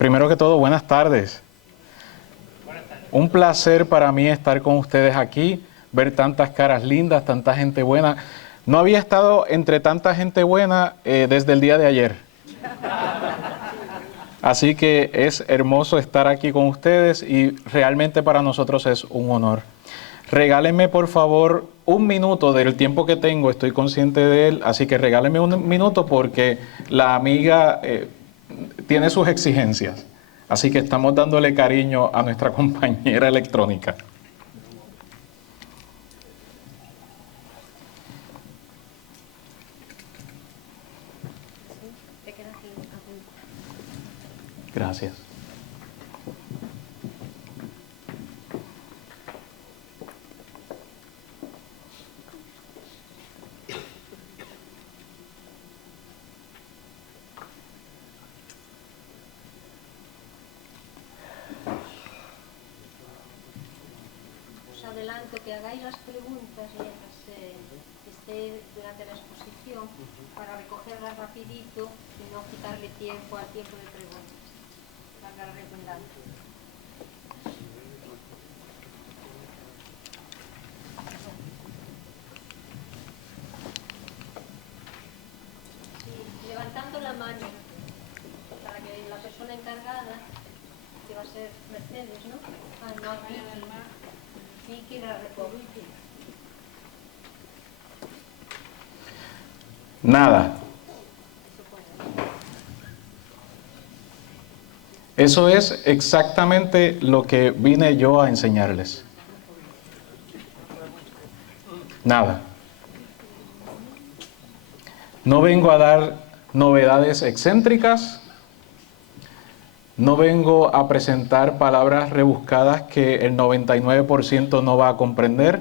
Primero que todo, buenas tardes. Un placer para mí estar con ustedes aquí, ver tantas caras lindas, tanta gente buena. No había estado entre tanta gente buena desde el día de ayer. Así que es hermoso estar aquí con ustedes y realmente para nosotros es un honor. Regálenme por favor un minuto del tiempo que tengo, estoy consciente de él, así que regálenme un minuto porque la amiga tiene sus exigencias. Así que estamos dándole cariño a nuestra compañera electrónica. Gracias. Os adelanto que hagáis las preguntas mientras esté durante la exposición para recogerlas rapidito y no quitarle tiempo al tiempo de preguntas. Valga la redundancia. Sí, levantando la mano para que la persona encargada, que va a ser Mercedes, ¿no? Ah, no, Vicky la recoge. Nada. Eso es exactamente lo que vine yo a enseñarles. Nada. No vengo a dar novedades excéntricas, no vengo a presentar palabras rebuscadas que el 99% no va a comprender.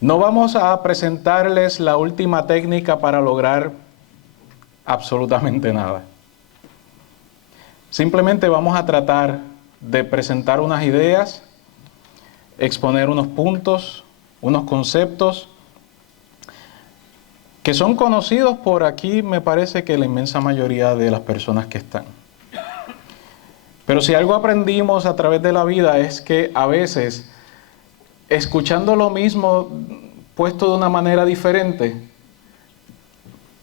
No vamos a presentarles la última técnica para lograr absolutamente nada. Simplemente vamos a tratar de presentar unas ideas, exponer unos puntos, unos conceptos que son conocidos por aquí, me parece que la inmensa mayoría de las personas que están. Pero si algo aprendimos a través de la vida es que a veces, escuchando lo mismo puesto de una manera diferente,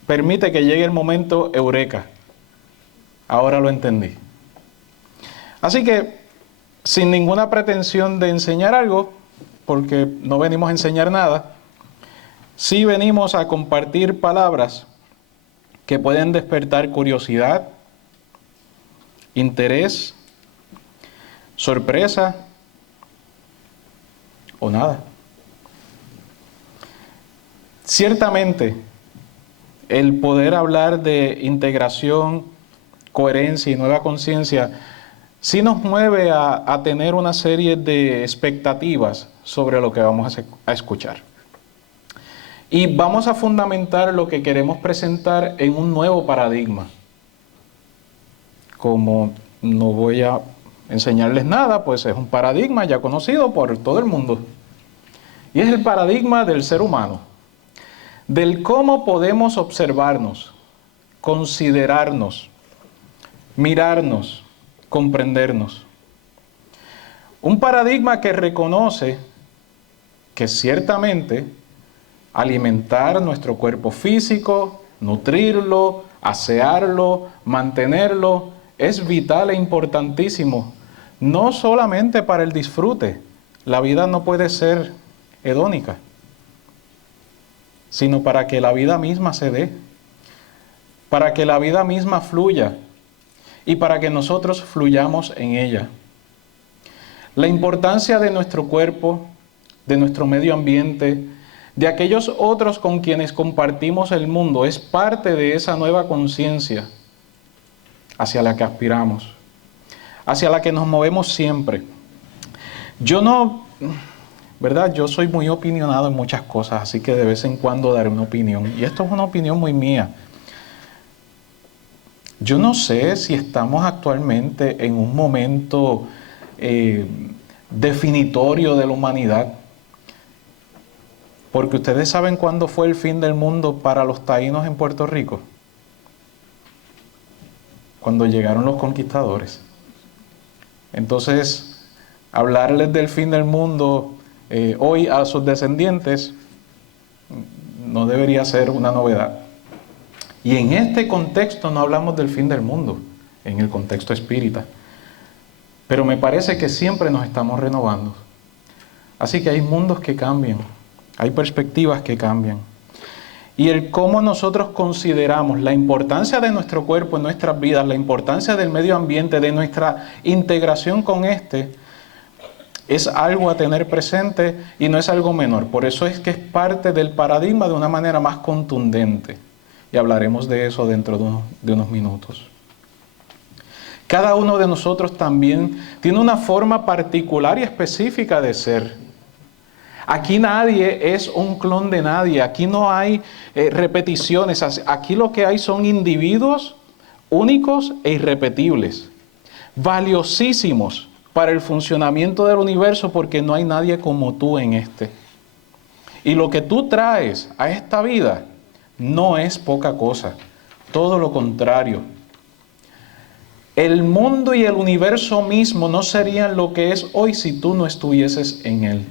permite que llegue el momento eureka. Ahora lo entendí. Así que, sin ninguna pretensión de enseñar algo, porque no venimos a enseñar nada, sí venimos a compartir palabras que pueden despertar curiosidad, interés, sorpresa o nada. Ciertamente, el poder hablar de integración, coherencia y nueva conciencia sí nos mueve a tener una serie de expectativas sobre lo que vamos a escuchar. Y vamos a fundamentar lo que queremos presentar en un nuevo paradigma. Como no voy a enseñarles nada, pues es un paradigma ya conocido por todo el mundo. Y es el paradigma del ser humano, del cómo podemos observarnos, considerarnos, mirarnos, comprendernos. Un paradigma que reconoce que ciertamente alimentar nuestro cuerpo físico, nutrirlo, asearlo, mantenerlo, es vital e importantísimo, no solamente para el disfrute. La vida no puede ser hedónica, sino para que la vida misma se dé, para que la vida misma fluya y para que nosotros fluyamos en ella. La importancia de nuestro cuerpo, de nuestro medio ambiente, de aquellos otros con quienes compartimos el mundo, es parte de esa nueva conciencia hacia la que aspiramos, hacia la que nos movemos siempre. Yo soy muy opinionado en muchas cosas, así que de vez en cuando daré una opinión, y esto es una opinión muy mía. Yo no sé si estamos actualmente en un momento definitorio de la humanidad, porque ustedes saben cuándo fue el fin del mundo para los taínos en Puerto Rico. cuando llegaron los conquistadores. Entonces, hablarles del fin del mundo hoy a sus descendientes no debería ser una novedad. Y en este contexto no hablamos del fin del mundo, en el contexto espírita. Pero me parece que siempre nos estamos renovando. Así que hay mundos que cambian, hay perspectivas que cambian. Y el cómo nosotros consideramos la importancia de nuestro cuerpo en nuestras vidas, la importancia del medio ambiente, de nuestra integración con es algo a tener presente y no es algo menor. Por eso es que es parte del paradigma de una manera más contundente. Y hablaremos de eso dentro de unos minutos. Cada uno de nosotros también tiene una forma particular y específica de ser. Aquí nadie es un clon de nadie, aquí no hay repeticiones, aquí lo que hay son individuos únicos e irrepetibles, valiosísimos para el funcionamiento del universo porque no hay nadie como tú en este. Y lo que tú traes a esta vida no es poca cosa, todo lo contrario. El mundo y el universo mismo no serían lo que es hoy si tú no estuvieses en él.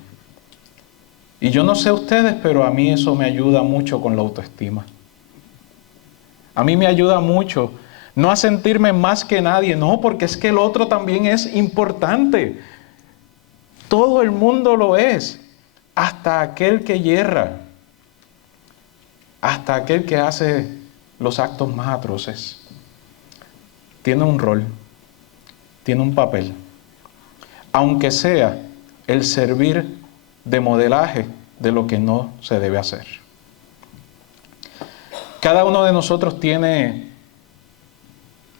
Y yo no sé ustedes, pero a mí eso me ayuda mucho con la autoestima. A mí me ayuda mucho no a sentirme más que nadie, no, porque es que el otro también es importante. Todo el mundo lo es, hasta aquel que yerra, hasta aquel que hace los actos más atroces. Tiene un rol, tiene un papel, aunque sea el servir de modelaje de lo que no se debe hacer. Cada uno de nosotros tiene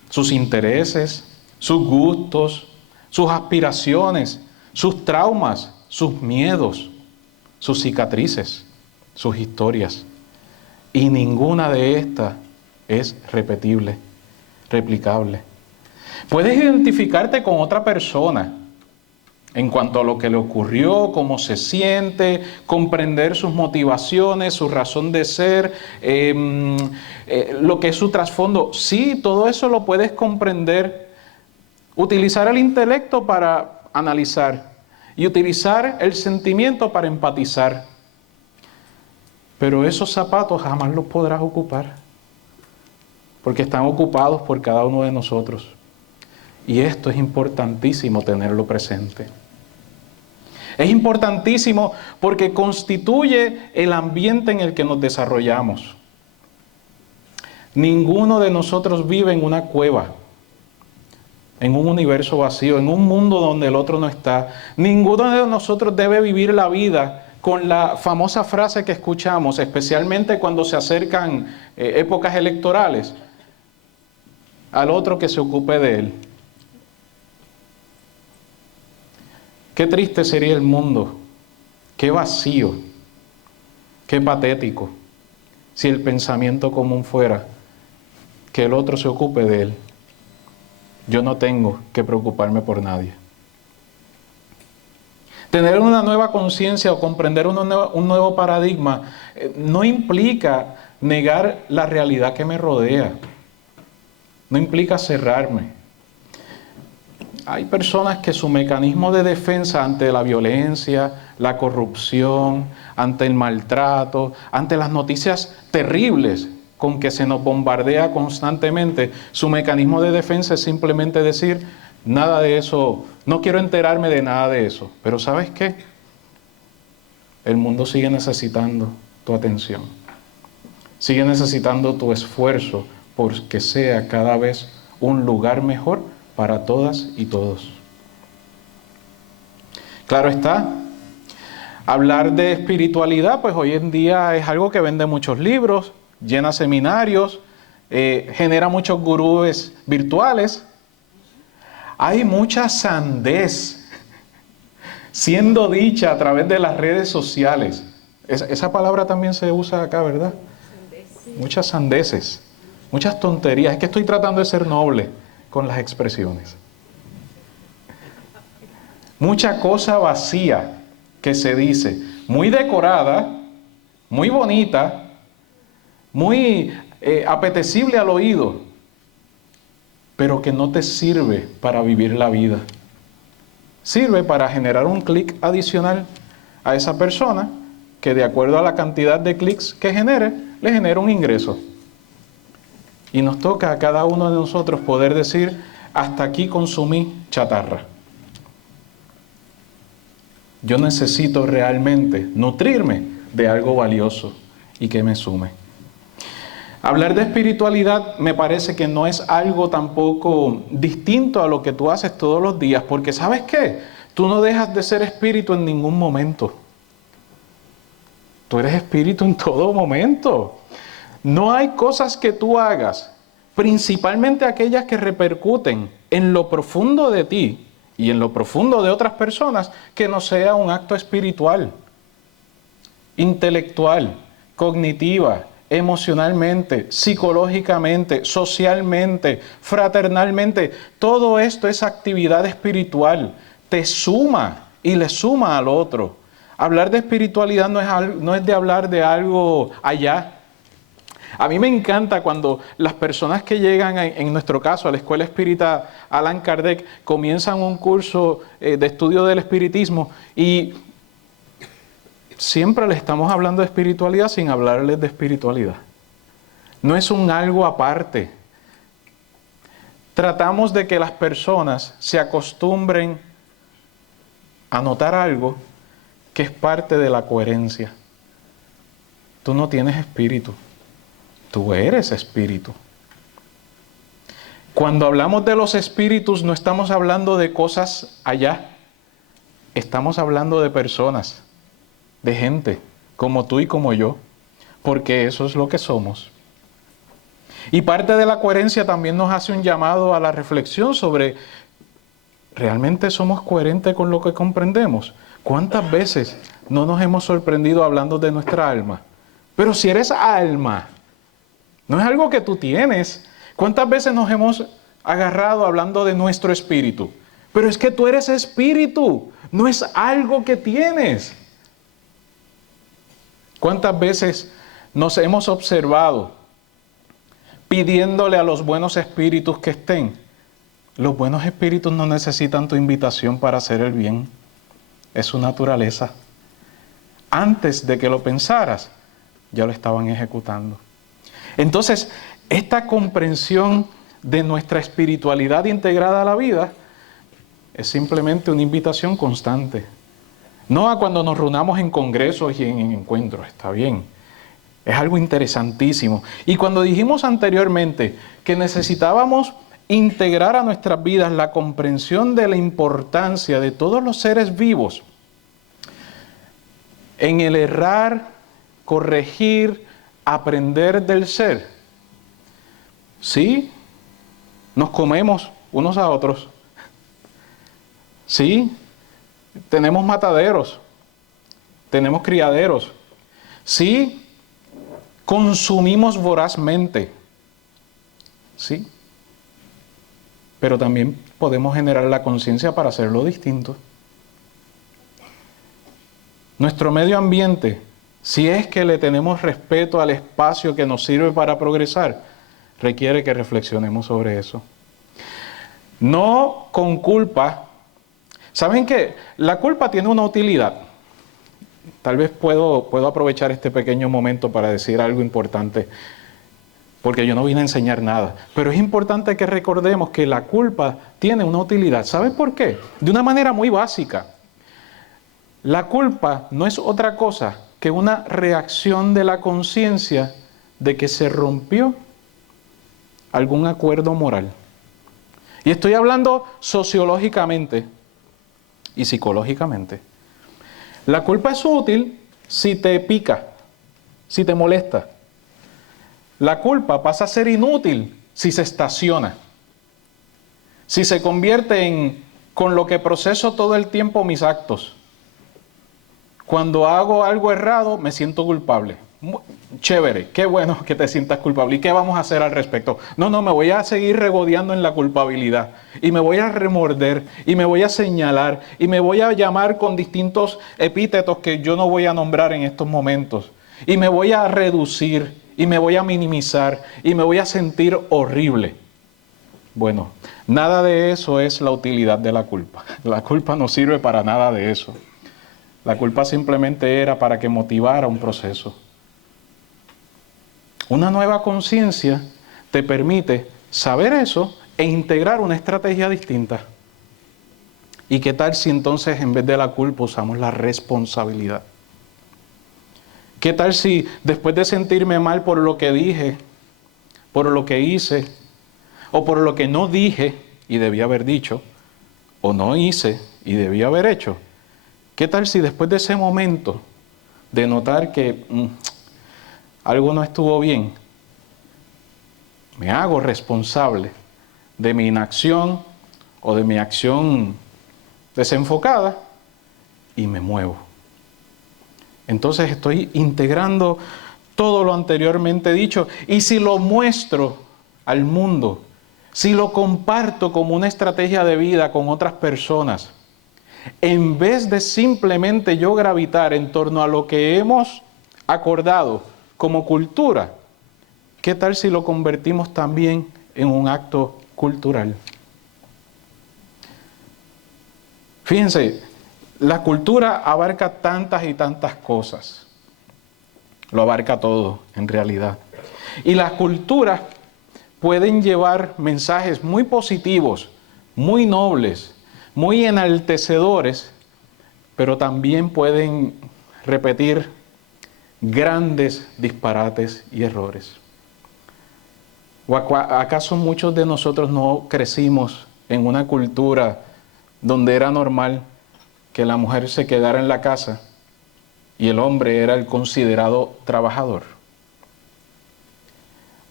sus intereses, sus gustos, sus aspiraciones, sus traumas, sus miedos, sus cicatrices, sus historias. Y ninguna de estas es repetible, replicable. Puedes identificarte con otra persona en cuanto a lo que le ocurrió, cómo se siente, comprender sus motivaciones, su razón de ser, lo que es su trasfondo. Sí, todo eso lo puedes comprender. Utilizar el intelecto para analizar y utilizar el sentimiento para empatizar. Pero esos zapatos jamás los podrás ocupar, porque están ocupados por cada uno de nosotros. Y esto es importantísimo tenerlo presente. Es importantísimo porque constituye el ambiente en el que nos desarrollamos. Ninguno de nosotros vive en una cueva, en un universo vacío, en un mundo donde el otro no está. Ninguno de nosotros debe vivir la vida con la famosa frase que escuchamos, especialmente cuando se acercan épocas electorales, al otro que se ocupe de él. Qué triste sería el mundo, qué vacío, qué patético, si el pensamiento común fuera que el otro se ocupe de él. Yo no tengo que preocuparme por nadie. Tener una nueva conciencia o comprender un nuevo paradigma no implica negar la realidad que me rodea, no implica cerrarme. Hay personas que su mecanismo de defensa ante la violencia, la corrupción, ante el maltrato, ante las noticias terribles con que se nos bombardea constantemente, su mecanismo de defensa es simplemente decir, nada de eso, no quiero enterarme de nada de eso. Pero ¿sabes qué? El mundo sigue necesitando tu atención, sigue necesitando tu esfuerzo porque sea cada vez un lugar mejor para todas y todos. Claro está, hablar de espiritualidad, pues hoy en día es algo que vende muchos libros, llena seminarios, genera muchos gurúes virtuales. Hay mucha sandez siendo dicha a través de las redes sociales. Esa palabra también se usa acá, ¿verdad? Muchas sandeces, muchas tonterías. Es que estoy tratando de ser noble con las expresiones. Mucha cosa vacía que se dice, muy decorada, muy bonita, muy apetecible al oído, pero que no te sirve para vivir la vida. Sirve para generar un clic adicional a esa persona que de acuerdo a la cantidad de clics que genere, le genera un ingreso. Y nos toca a cada uno de nosotros poder decir, hasta aquí consumí chatarra. Yo necesito realmente nutrirme de algo valioso y que me sume. Hablar de espiritualidad me parece que no es algo tampoco distinto a lo que tú haces todos los días, porque ¿sabes qué? Tú no dejas de ser espíritu en ningún momento. Tú eres espíritu en todo momento. No hay cosas que tú hagas, principalmente aquellas que repercuten en lo profundo de ti y en lo profundo de otras personas, que no sea un acto espiritual, intelectual, cognitiva, emocionalmente, psicológicamente, socialmente, fraternalmente. Todo esto es actividad espiritual. Te suma y le suma al otro. Hablar de espiritualidad no es de hablar de algo allá. A mí me encanta cuando las personas que llegan, en nuestro caso, a la Escuela Espírita Allan Kardec, comienzan un curso de estudio del espiritismo y siempre les estamos hablando de espiritualidad sin hablarles de espiritualidad. No es un algo aparte. Tratamos de que las personas se acostumbren a notar algo que es parte de la coherencia. Tú no tienes espíritu. Tú eres espíritu. Cuando hablamos de los espíritus, no estamos hablando de cosas allá. Estamos hablando de personas, de gente, como tú y como yo, porque eso es lo que somos. Y parte de la coherencia también nos hace un llamado a la reflexión sobre, ¿realmente somos coherentes con lo que comprendemos? ¿Cuántas veces no nos hemos sorprendido hablando de nuestra alma? Pero si eres alma, no es algo que tú tienes. ¿Cuántas veces nos hemos agarrado hablando de nuestro espíritu? Pero es que tú eres espíritu, no es algo que tienes. ¿Cuántas veces nos hemos observado pidiéndole a los buenos espíritus que estén? Los buenos espíritus no necesitan tu invitación para hacer el bien. Es su naturaleza. Antes de que lo pensaras, ya lo estaban ejecutando. Entonces, esta comprensión de nuestra espiritualidad integrada a la vida es simplemente una invitación constante. No a cuando nos reunamos en congresos y en encuentros, está bien. Es algo interesantísimo. Y cuando dijimos anteriormente que necesitábamos integrar a nuestras vidas la comprensión de la importancia de todos los seres vivos en el errar, corregir, aprender del ser. Sí, nos comemos unos a otros. Sí, tenemos mataderos, tenemos criaderos. Sí, consumimos vorazmente. Sí, pero también podemos generar la conciencia para hacerlo distinto. Nuestro medio ambiente, si es que le tenemos respeto al espacio que nos sirve para progresar, requiere que reflexionemos sobre eso. No con culpa. ¿Saben qué? La culpa tiene una utilidad. Tal vez puedo aprovechar este pequeño momento para decir algo importante, porque yo no vine a enseñar nada. Pero es importante que recordemos que la culpa tiene una utilidad. ¿Saben por qué? De una manera muy básica. La culpa no es otra cosa que una reacción de la conciencia de que se rompió algún acuerdo moral. Y estoy hablando sociológicamente y psicológicamente. La culpa es útil si te pica, si te molesta. La culpa pasa a ser inútil si se estaciona, si se convierte en con lo que proceso todo el tiempo mis actos. Cuando hago algo errado, me siento culpable. Chévere, qué bueno que te sientas culpable. ¿Y qué vamos a hacer al respecto? No, me voy a seguir regodeando en la culpabilidad. Y me voy a remorder, y me voy a señalar, y me voy a llamar con distintos epítetos que yo no voy a nombrar en estos momentos. Y me voy a reducir, y me voy a minimizar, y me voy a sentir horrible. Bueno, nada de eso es la utilidad de la culpa. La culpa no sirve para nada de eso. La culpa simplemente era para que motivara un proceso. Una nueva conciencia te permite saber eso e integrar una estrategia distinta. ¿Y qué tal si entonces en vez de la culpa usamos la responsabilidad? ¿Qué tal si después de sentirme mal por lo que dije, por lo que hice, o por lo que no dije y debía haber dicho, o no hice y debía haber hecho, qué tal si después de ese momento de notar que algo no estuvo bien, me hago responsable de mi inacción o de mi acción desenfocada y me muevo? Entonces estoy integrando todo lo anteriormente dicho, y si lo muestro al mundo, si lo comparto como una estrategia de vida con otras personas, en vez de simplemente yo gravitar en torno a lo que hemos acordado como cultura, ¿qué tal si lo convertimos también en un acto cultural? Fíjense, la cultura abarca tantas y tantas cosas. Lo abarca todo, en realidad. Y las culturas pueden llevar mensajes muy positivos, muy nobles, muy enaltecedores, pero también pueden repetir grandes disparates y errores. ¿O acaso muchos de nosotros no crecimos en una cultura donde era normal que la mujer se quedara en la casa y el hombre era el considerado trabajador?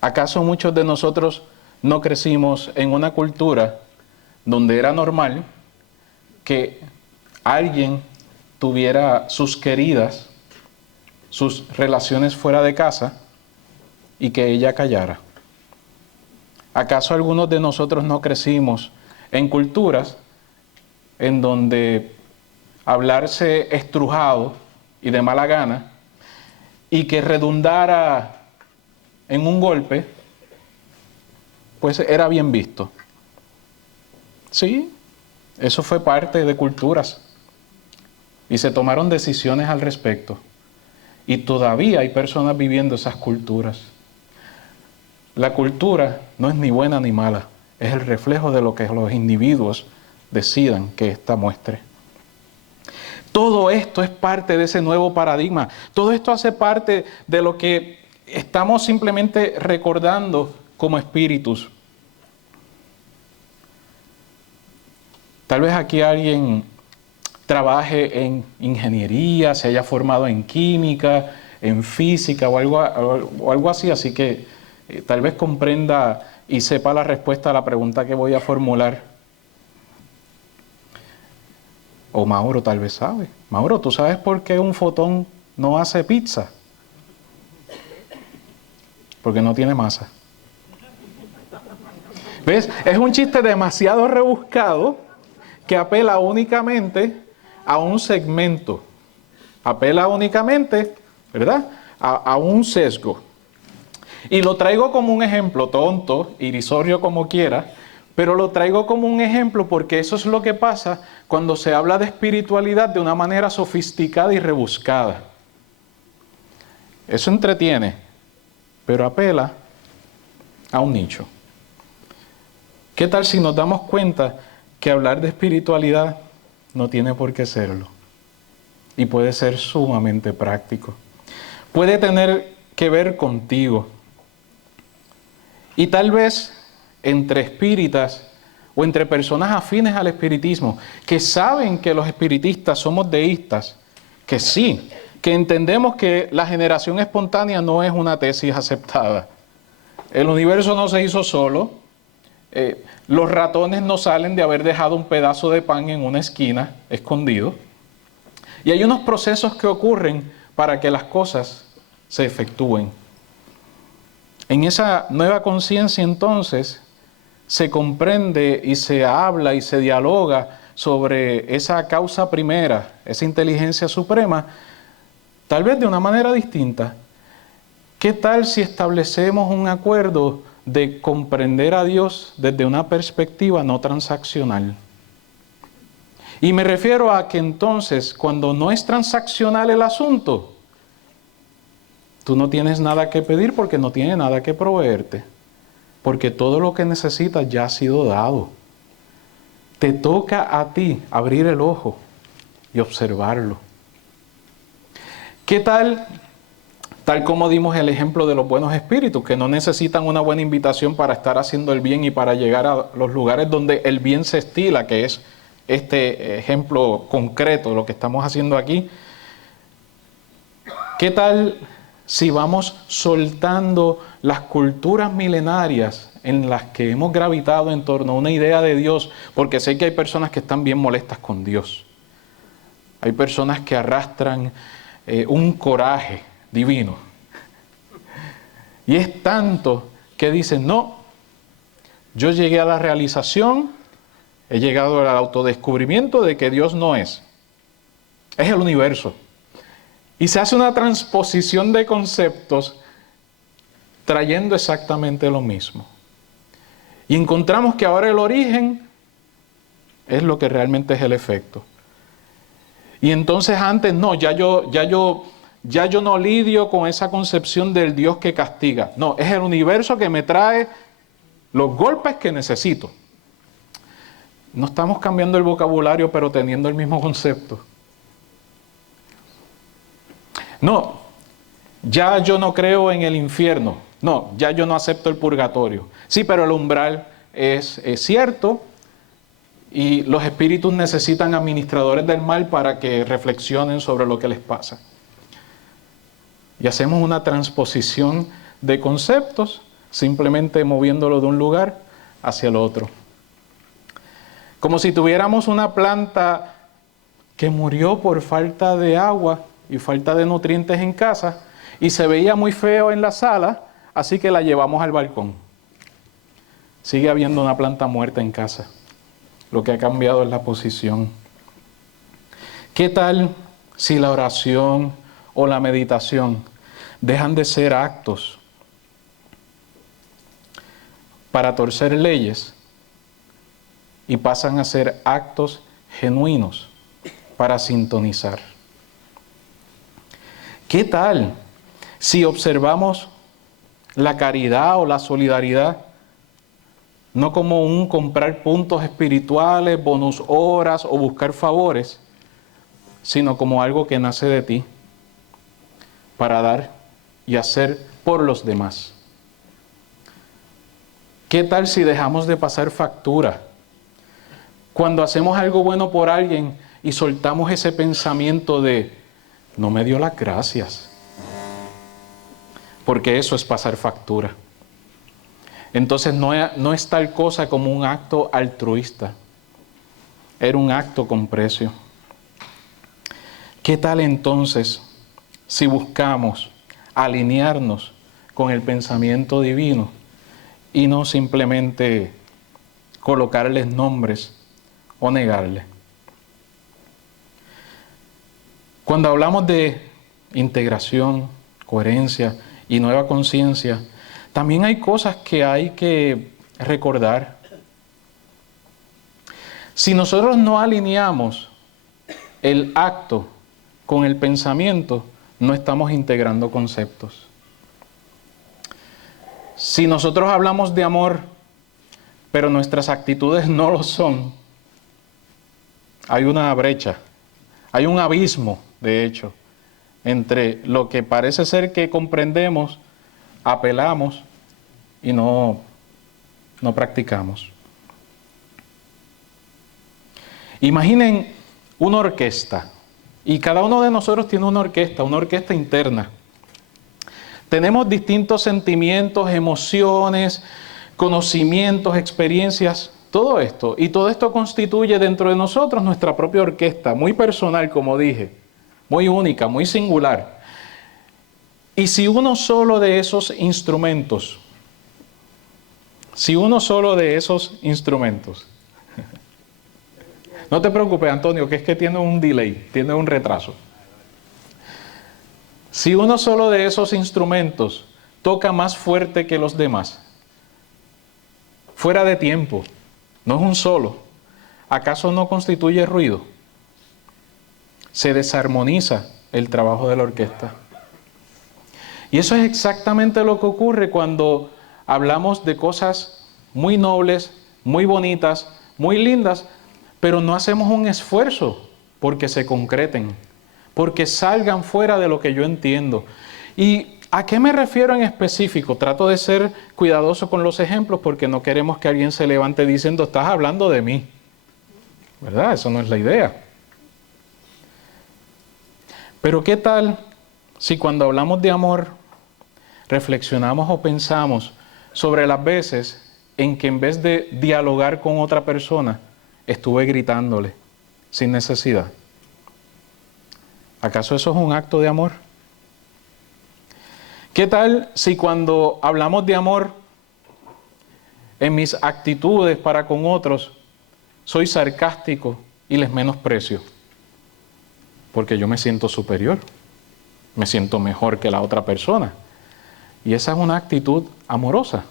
¿Acaso muchos de nosotros no crecimos en una cultura donde era normal que alguien tuviera sus queridas, sus relaciones fuera de casa y que ella callara? ¿Acaso algunos de nosotros no crecimos en culturas en donde hablarse estrujado y de mala gana y que redundara en un golpe, pues era bien visto? Sí, eso fue parte de culturas y se tomaron decisiones al respecto. Y todavía hay personas viviendo esas culturas. La cultura no es ni buena ni mala, es el reflejo de lo que los individuos decidan que ésta muestre. Todo esto es parte de ese nuevo paradigma. Todo esto hace parte de lo que estamos simplemente recordando como espíritus. Tal vez aquí alguien trabaje en ingeniería, se haya formado en química, en física o algo así, así que tal vez comprenda y sepa la respuesta a la pregunta que voy a formular. O Mauro tal vez sabe. Mauro, ¿tú sabes por qué un fotón no hace pizza? Porque no tiene masa. ¿Ves? Es un chiste demasiado rebuscado que apela únicamente a un segmento. Apela únicamente, ¿verdad?, a un sesgo. Y lo traigo como un ejemplo tonto, irrisorio como quiera, pero lo traigo como un ejemplo porque eso es lo que pasa cuando se habla de espiritualidad de una manera sofisticada y rebuscada. Eso entretiene, pero apela a un nicho. ¿Qué tal si nos damos cuenta que hablar de espiritualidad no tiene por qué serlo? Y puede ser sumamente práctico. Puede tener que ver contigo. Y tal vez entre espíritas o entre personas afines al espiritismo, que saben que los espiritistas somos deístas, que sí, que entendemos que la generación espontánea no es una tesis aceptada. El universo no se hizo solo. Los ratones no salen de haber dejado un pedazo de pan en una esquina escondido. Y hay unos procesos que ocurren para que las cosas se efectúen. En esa nueva conciencia entonces se comprende y se habla y se dialoga sobre esa causa primera, esa inteligencia suprema, tal vez de una manera distinta. ¿Qué tal si establecemos un acuerdo de comprender a Dios desde una perspectiva no transaccional. Y me refiero a que entonces, cuando no es transaccional el asunto, tú no tienes nada que pedir porque no tiene nada que proveerte. Porque todo lo que necesitas ya ha sido dado. Te toca a ti abrir el ojo y observarlo. ¿Qué tal? Tal como dimos el ejemplo de los buenos espíritus, que no necesitan una buena invitación para estar haciendo el bien y para llegar a los lugares donde el bien se estila, que es este ejemplo concreto, lo que estamos haciendo aquí. ¿Qué tal si vamos soltando las culturas milenarias en las que hemos gravitado en torno a una idea de Dios? Porque sé que hay personas que están bien molestas con Dios. Hay personas que arrastran un coraje divino. Y es tanto que dicen, no, yo llegué a la realización, he llegado al autodescubrimiento de que Dios no es. Es el universo. Y se hace una transposición de conceptos trayendo exactamente lo mismo. Y encontramos que ahora el origen es lo que realmente es el efecto. Y entonces antes no, ya yo no lidio con esa concepción del Dios que castiga. No, es el universo que me trae los golpes que necesito. No estamos cambiando el vocabulario, pero teniendo el mismo concepto. No, ya yo no creo en el infierno. No, ya yo no acepto el purgatorio. Sí, pero el umbral es cierto y los espíritus necesitan administradores del mal para que reflexionen sobre lo que les pasa. Y hacemos una transposición de conceptos, simplemente moviéndolo de un lugar hacia el otro. Como si tuviéramos una planta que murió por falta de agua y falta de nutrientes en casa y se veía muy feo en la sala, así que la llevamos al balcón. Sigue habiendo una planta muerta en casa. Lo que ha cambiado es la posición. ¿Qué tal si la oración o la meditación dejan de ser actos para torcer leyes y pasan a ser actos genuinos para sintonizar? ¿Qué tal si observamos la caridad o la solidaridad no como un comprar puntos espirituales, bonus horas o buscar favores, sino como algo que nace de ti para dar y hacer por los demás? ¿Qué tal si dejamos de pasar factura? Cuando hacemos algo bueno por alguien y soltamos ese pensamiento de no me dio las gracias, porque eso es pasar factura. Entonces no es tal cosa como un acto altruista, era un acto con precio. ¿Qué tal entonces si buscamos alinearnos con el pensamiento divino y no simplemente colocarles nombres o negarle? Cuando hablamos de integración, coherencia y nueva conciencia, también hay cosas que hay que recordar. Si nosotros no alineamos el acto con el pensamiento, no estamos integrando conceptos. Si nosotros hablamos de amor, pero nuestras actitudes no lo son, hay una brecha, hay un abismo, de hecho, entre lo que parece ser que comprendemos, apelamos y no practicamos. Imaginen una orquesta, y cada uno de nosotros tiene una orquesta interna. Tenemos distintos sentimientos, emociones, conocimientos, experiencias, todo esto. Y todo esto constituye dentro de nosotros nuestra propia orquesta, muy personal, como dije, muy única, muy singular. Y si uno solo de esos instrumentos, no te preocupes, Antonio, que es que tiene un delay, tiene un retraso. Si uno solo de esos instrumentos toca más fuerte que los demás, fuera de tiempo, no es un solo, ¿acaso no constituye ruido? Se desarmoniza el trabajo de la orquesta. Y eso es exactamente lo que ocurre cuando hablamos de cosas muy nobles, muy bonitas, muy lindas, pero no hacemos un esfuerzo porque se concreten, porque salgan fuera de lo que yo entiendo. ¿Y a qué me refiero en específico? Trato de ser cuidadoso con los ejemplos porque no queremos que alguien se levante diciendo, estás hablando de mí. ¿Verdad? Eso no es la idea. Pero ¿qué tal si cuando hablamos de amor reflexionamos o pensamos sobre las veces en que en vez de dialogar con otra persona, estuve gritándole sin necesidad? ¿Acaso eso es un acto de amor? ¿Qué tal si cuando hablamos de amor, en mis actitudes para con otros, soy sarcástico y les menosprecio? Porque yo me siento superior, me siento mejor que la otra persona. Y esa es una actitud amorosa.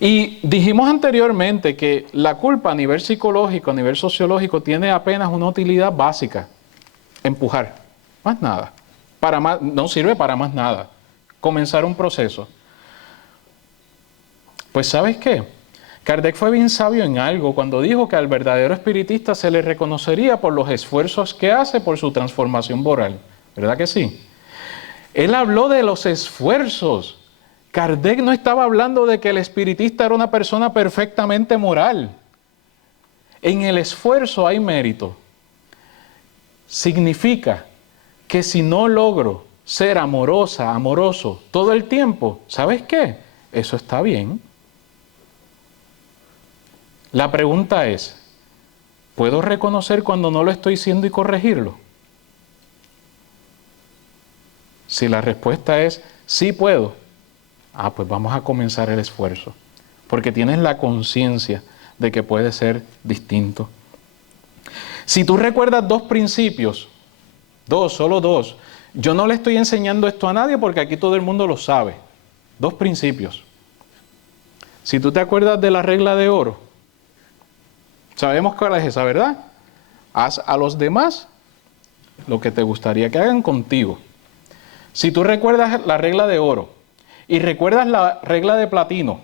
Y dijimos anteriormente que la culpa a nivel psicológico, a nivel sociológico, tiene apenas una utilidad básica: empujar, más nada. No sirve para más nada. Comenzar un proceso. Pues ¿sabes qué? Kardec fue bien sabio en algo cuando dijo que al verdadero espiritista se le reconocería por los esfuerzos que hace por su transformación moral. ¿Verdad que sí? Él habló de los esfuerzos. Kardec no estaba hablando de que el espiritista era una persona perfectamente moral. En el esfuerzo hay mérito. Significa que si no logro ser amorosa, amoroso todo el tiempo, ¿sabes qué? Eso está bien. La pregunta es, ¿puedo reconocer cuando no lo estoy siendo y corregirlo? Si la respuesta es sí puedo, pues vamos a comenzar el esfuerzo, porque tienes la conciencia de que puede ser distinto. Si tú recuerdas dos principios, solo dos, yo no le estoy enseñando esto a nadie porque aquí todo el mundo lo sabe. Dos principios. Si tú te acuerdas de la regla de oro, sabemos cuál es esa, ¿verdad? Haz a los demás lo que te gustaría que hagan contigo. Si tú recuerdas la regla de oro y recuerdas la regla de platino,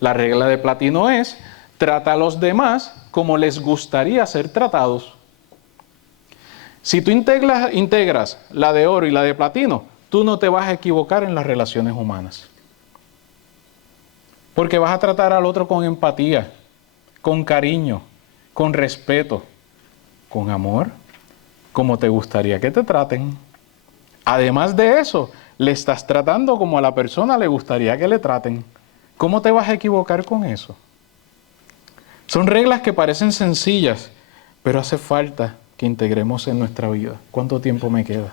la regla de platino es: trata a los demás como les gustaría ser tratados. Si tú integras la de oro y la de platino, tú no te vas a equivocar en las relaciones humanas. Porque vas a tratar al otro con empatía, con cariño, con respeto, con amor, como te gustaría que te traten. Además de eso, le estás tratando como a la persona le gustaría que le traten. ¿Cómo te vas a equivocar con eso? Son reglas que parecen sencillas, pero hace falta que integremos en nuestra vida. ¿Cuánto tiempo me queda?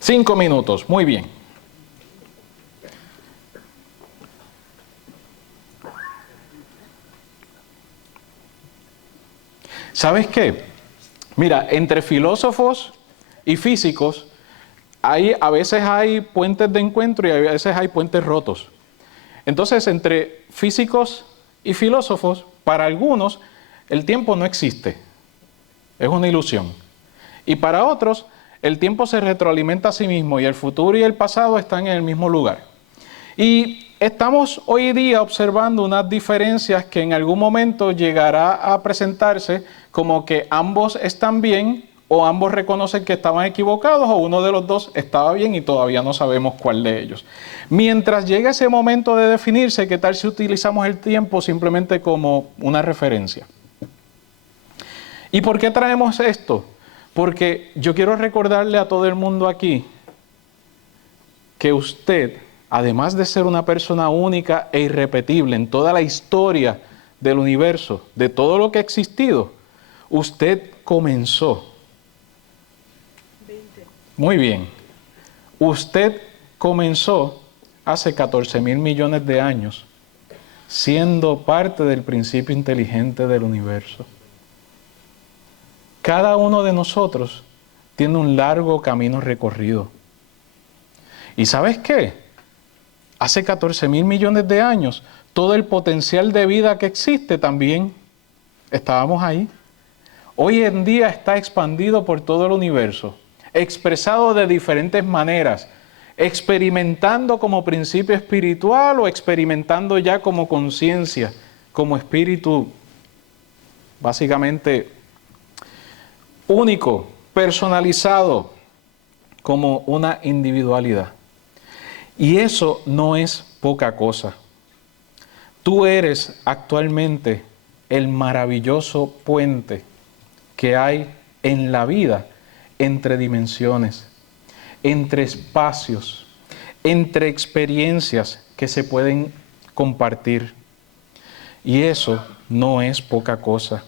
5 minutos, muy bien. ¿Sabes qué? Mira, entre filósofos y físicos a veces hay puentes de encuentro y a veces hay puentes rotos. Entonces, entre físicos y filósofos, para algunos, el tiempo no existe. Es una ilusión. Y para otros, el tiempo se retroalimenta a sí mismo y el futuro y el pasado están en el mismo lugar. Y estamos hoy día observando unas diferencias que en algún momento llegará a presentarse como que ambos están bien o ambos reconocen que estaban equivocados o uno de los dos estaba bien y todavía no sabemos cuál de ellos. Mientras llegue ese momento de definirse, ¿qué tal si utilizamos el tiempo simplemente como una referencia? ¿Y por qué traemos esto? Porque yo quiero recordarle a todo el mundo aquí que usted, además de ser una persona única e irrepetible en toda la historia del universo, de todo lo que ha existido, usted comenzó. 20. Muy bien. Usted comenzó hace 14,000 millones de años, siendo parte del principio inteligente del universo. Cada uno de nosotros tiene un largo camino recorrido. ¿Y sabes qué? Hace 14.000 millones de años, todo el potencial de vida que existe también estábamos ahí. Hoy en día está expandido por todo el universo, expresado de diferentes maneras, experimentando como principio espiritual o experimentando ya como conciencia, como espíritu básicamente único, personalizado, como una individualidad. Y eso no es poca cosa. Tú eres actualmente el maravilloso puente que hay en la vida entre dimensiones, entre espacios, entre experiencias que se pueden compartir. Y eso no es poca cosa.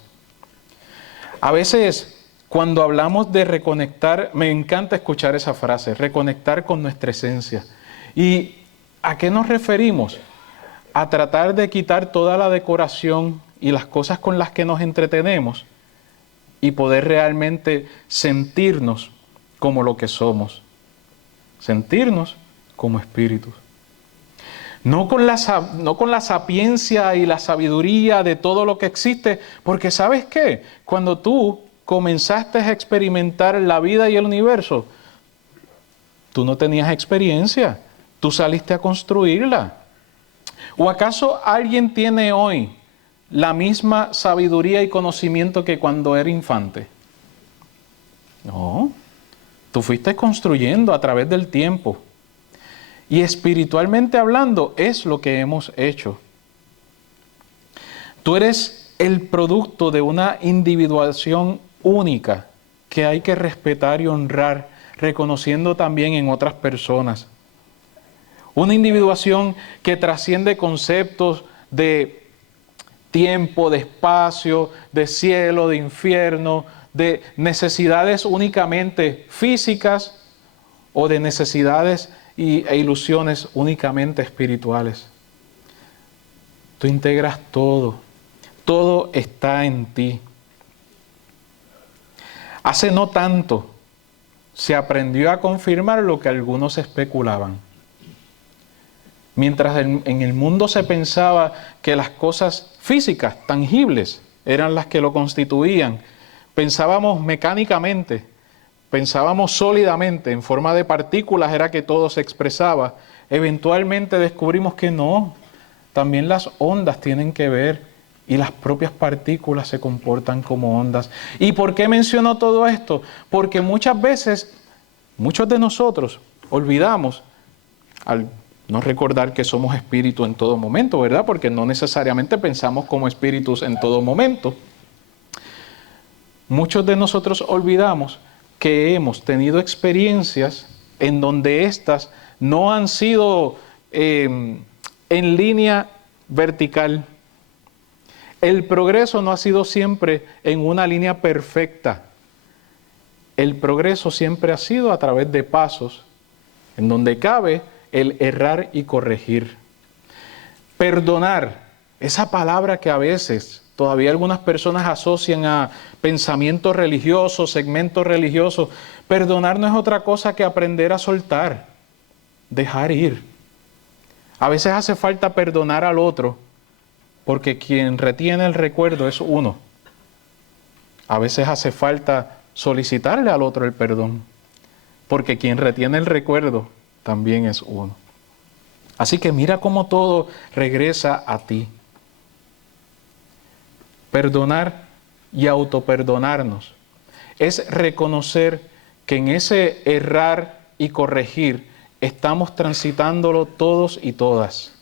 A veces, cuando hablamos de reconectar, me encanta escuchar esa frase, reconectar con nuestra esencia. ¿Y a qué nos referimos? A tratar de quitar toda la decoración y las cosas con las que nos entretenemos y poder realmente sentirnos como lo que somos, sentirnos como espíritus. No con la sapiencia y la sabiduría de todo lo que existe, porque ¿sabes qué? Cuando tú comenzaste a experimentar la vida y el universo, tú no tenías experiencia, tú saliste a construirla. ¿O acaso alguien tiene hoy la misma sabiduría y conocimiento que cuando era infante? No, tú fuiste construyendo a través del tiempo. Y espiritualmente hablando, es lo que hemos hecho. Tú eres el producto de una individuación única que hay que respetar y honrar, reconociendo también en otras personas. Una individuación que trasciende conceptos de tiempo, de espacio, de cielo, de infierno, de necesidades únicamente físicas o de necesidades e ilusiones únicamente espirituales. Tú integras todo, todo está en ti. Hace no tanto se aprendió a confirmar lo que algunos especulaban. Mientras en el mundo se pensaba que las cosas físicas, tangibles, eran las que lo constituían, pensábamos mecánicamente, pensábamos sólidamente, en forma de partículas era que todo se expresaba. Eventualmente descubrimos que no, también las ondas tienen que ver y las propias partículas se comportan como ondas. ¿Y por qué menciono todo esto? Porque muchas veces, muchos de nosotros olvidamos, al no recordar que somos espíritu en todo momento, ¿verdad? Porque no necesariamente pensamos como espíritus en todo momento. Muchos de nosotros olvidamos que hemos tenido experiencias en donde éstas no han sido en línea vertical. El progreso no ha sido siempre en una línea perfecta. El progreso siempre ha sido a través de pasos, en donde cabe el errar y corregir. Perdonar, esa palabra que a veces todavía algunas personas asocian a pensamiento religioso, segmento religioso. Perdonar no es otra cosa que aprender a soltar, dejar ir. A veces hace falta perdonar al otro, porque quien retiene el recuerdo es uno. A veces hace falta solicitarle al otro el perdón, porque quien retiene el recuerdo también es uno. Así que mira cómo todo regresa a ti. Perdonar y autoperdonarnos es reconocer que en ese errar y corregir estamos transitándolo todos y todas.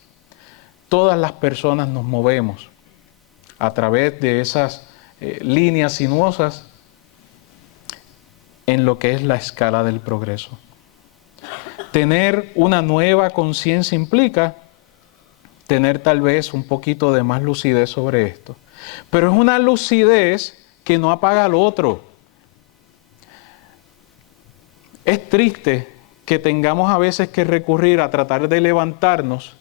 Todas las personas nos movemos a través de esas líneas sinuosas en lo que es la escala del progreso. Tener una nueva conciencia implica tener tal vez un poquito de más lucidez sobre esto. Pero es una lucidez que no apaga al otro. Es triste que tengamos a veces que recurrir a tratar de levantarnos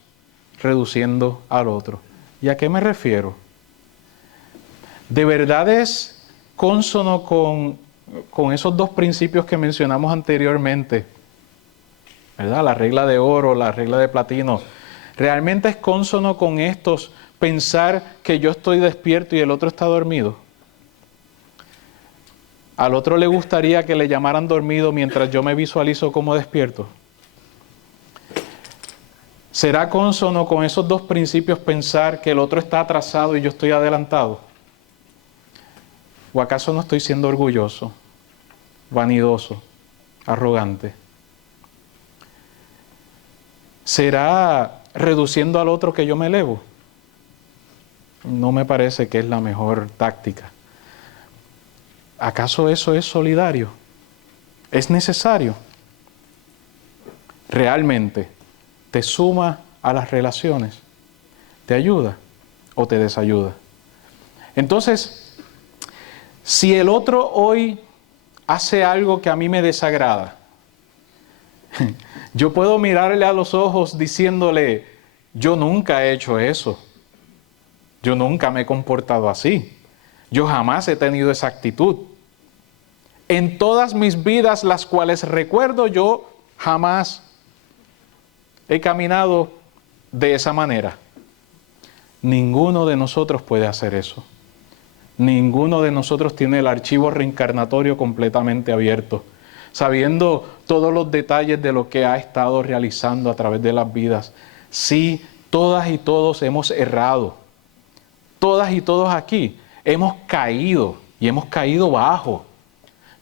reduciendo al otro. ¿Y a qué me refiero? ¿De verdad es cónsono con con esos dos principios que mencionamos anteriormente, ¿verdad? La regla de oro, la regla de platino. ¿Realmente es cónsono con estos pensar que yo estoy despierto y el otro está dormido? ¿Al otro le gustaría que le llamaran dormido mientras yo me visualizo como despierto? ¿Será cónsono con esos dos principios pensar que el otro está atrasado y yo estoy adelantado? ¿O acaso no estoy siendo orgulloso, vanidoso, arrogante? ¿Será reduciendo al otro que yo me elevo? No me parece que es la mejor táctica. ¿Acaso eso es solidario? ¿Es necesario? ¿Realmente te suma a las relaciones? ¿Te ayuda o te desayuda? Entonces, si el otro hoy hace algo que a mí me desagrada, yo puedo mirarle a los ojos diciéndole, yo nunca he hecho eso, yo nunca me he comportado así, yo jamás he tenido esa actitud. En todas mis vidas, las cuales recuerdo, yo jamás he caminado de esa manera. Ninguno de nosotros puede hacer eso. Ninguno de nosotros tiene el archivo reencarnatorio completamente abierto, sabiendo todos los detalles de lo que ha estado realizando a través de las vidas. Sí, todas y todos hemos errado. Todas y todos aquí hemos caído y hemos caído bajo.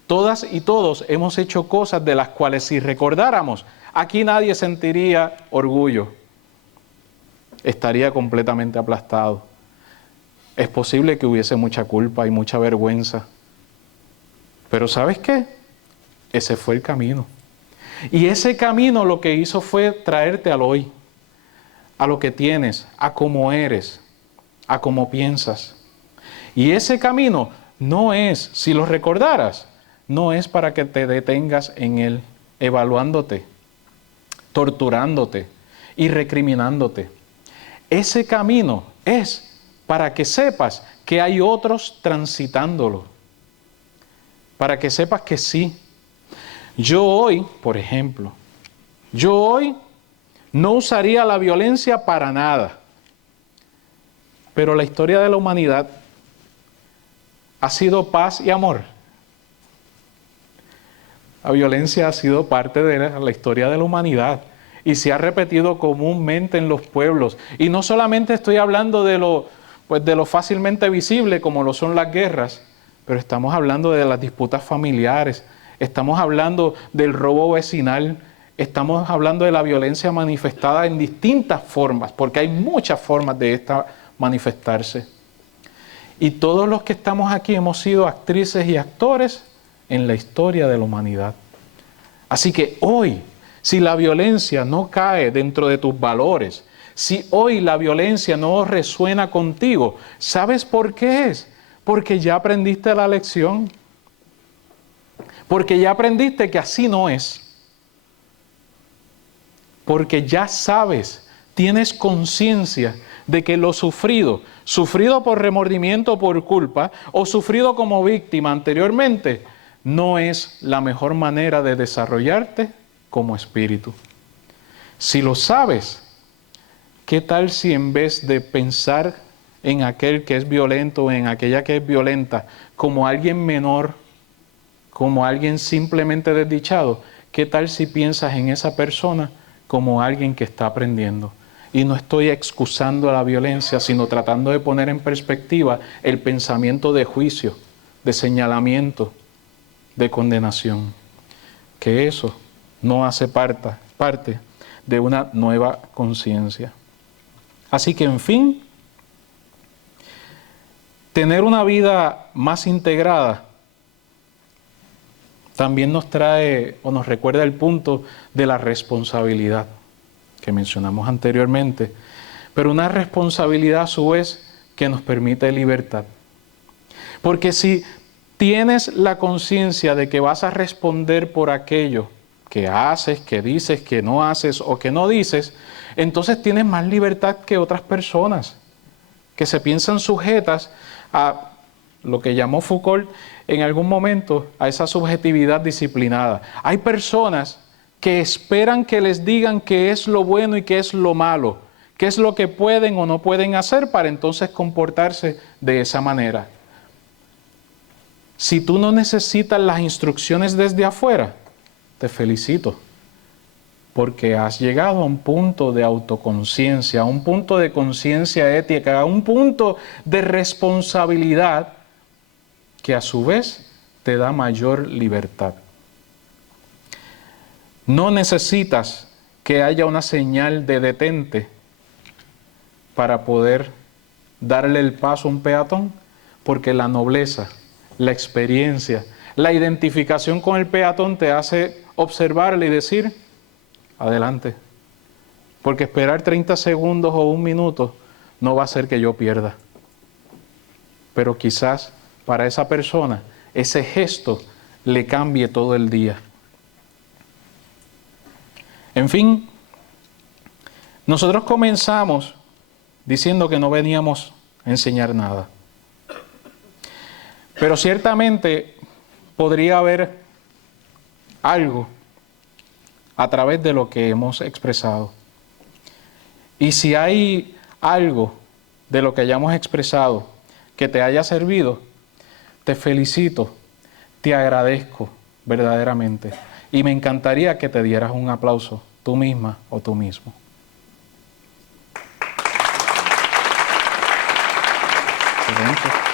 Todas y todos hemos hecho cosas de las cuales si recordáramos, aquí nadie sentiría orgullo. Estaría completamente aplastado. Es posible que hubiese mucha culpa y mucha vergüenza. Pero ¿sabes qué? Ese fue el camino. Y ese camino lo que hizo fue traerte al hoy, a lo que tienes, a cómo eres, a cómo piensas. Y ese camino no es, si lo recordaras, no es para que te detengas en él, evaluándote, torturándote y recriminándote. Ese camino es para que sepas que hay otros transitándolo. Para que sepas que sí. Yo hoy, por ejemplo, yo hoy no usaría la violencia para nada. Pero la historia de la humanidad ha sido paz y amor. La violencia ha sido parte de la historia de la humanidad y se ha repetido comúnmente en los pueblos. Y no solamente estoy hablando de lo fácilmente visible como lo son las guerras, pero estamos hablando de las disputas familiares, estamos hablando del robo vecinal, estamos hablando de la violencia manifestada en distintas formas, porque hay muchas formas de esta manifestarse. Y todos los que estamos aquí hemos sido actrices y actores en la historia de la humanidad. Así que hoy, si la violencia no cae dentro de tus valores, si hoy la violencia no resuena contigo, ¿sabes por qué es? Porque ya aprendiste la lección. Porque ya aprendiste que así no es. Porque ya sabes, tienes conciencia de que lo sufrido por remordimiento o por culpa, o sufrido como víctima anteriormente, no es la mejor manera de desarrollarte como espíritu. Si lo sabes, ¿qué tal si en vez de pensar en aquel que es violento o en aquella que es violenta como alguien menor, como alguien simplemente desdichado, qué tal si piensas en esa persona como alguien que está aprendiendo? Y no estoy excusando la violencia, sino tratando de poner en perspectiva el pensamiento de juicio, de señalamiento, de condenación. Que eso no hace parte de una nueva conciencia. Así que, en fin, tener una vida más integrada también nos trae o nos recuerda el punto de la responsabilidad que mencionamos anteriormente, pero una responsabilidad a su vez que nos permite libertad. Porque si tienes la conciencia de que vas a responder por aquello que haces, que dices, que no haces o que no dices, entonces tienes más libertad que otras personas que se piensan sujetas a lo que llamó Foucault en algún momento a esa subjetividad disciplinada. Hay personas que esperan que les digan qué es lo bueno y qué es lo malo, qué es lo que pueden o no pueden hacer para entonces comportarse de esa manera. Si tú no necesitas las instrucciones desde afuera, te felicito, porque has llegado a un punto de autoconciencia, a un punto de conciencia ética, a un punto de responsabilidad que a su vez te da mayor libertad. No necesitas que haya una señal de detente para poder darle el paso a un peatón, porque la nobleza, la experiencia, la identificación con el peatón te hace observarle y decir, adelante, porque esperar 30 segundos o un minuto no va a hacer que yo pierda. Pero quizás para esa persona ese gesto le cambie todo el día. En fin, nosotros comenzamos diciendo que no veníamos a enseñar nada. Pero ciertamente podría haber algo a través de lo que hemos expresado. Y si hay algo de lo que hayamos expresado que te haya servido, te felicito, te agradezco verdaderamente. Y me encantaría que te dieras un aplauso, tú misma o tú mismo. Excelente.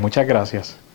Muchas gracias.